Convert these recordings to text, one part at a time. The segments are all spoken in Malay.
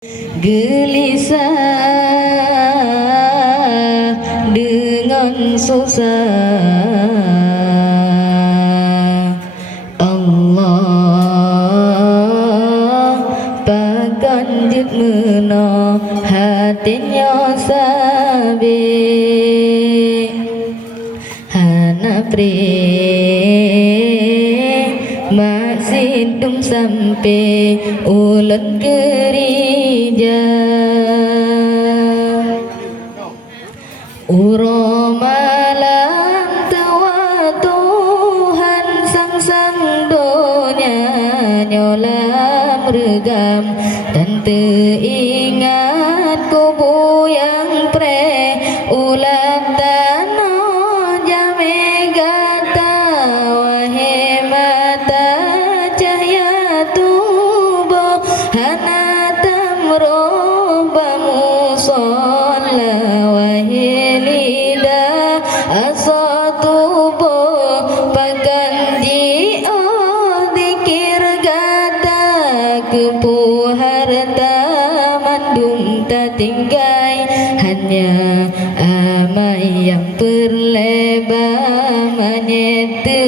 Gelisah dengan susah, Allah paganjit meno hatinya sabe hanapre masih dum sampai ulen gereja uro malam tawa Tuhan sang donya nyolam regam dan teringat kubu yang pre ulam tanah jame gata wahe mata cahaya tubuh hanatam robamu sola wahe lidah asa tubuh paganji oh dikir gata kepu harta mandum tak tinggai hanya amai yang berlebar menyete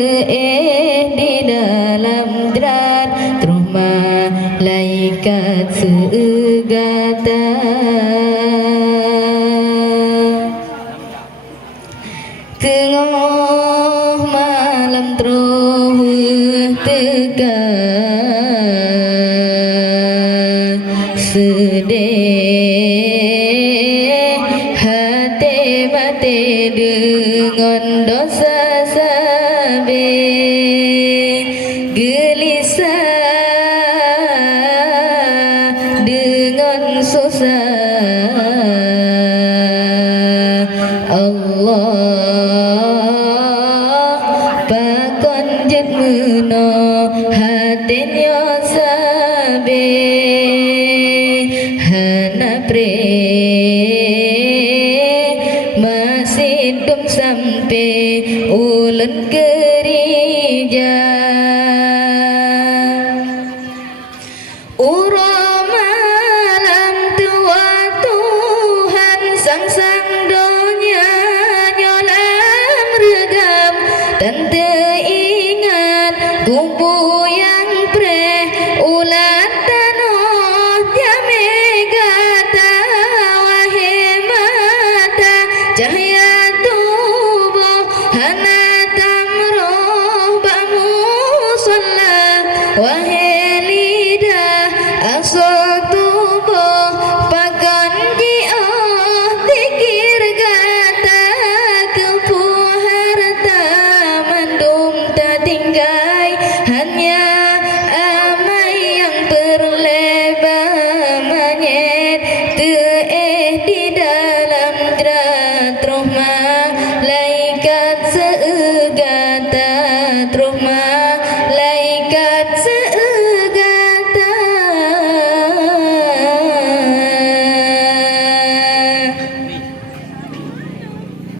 di dalam drat rumah malaikat segata tengah malam teruh tegar sedih hati mati dengan dosa sabe gelisah dengan susah Allah paganjit meno hatinya sabe hanapre masih dum sampai ulen gereja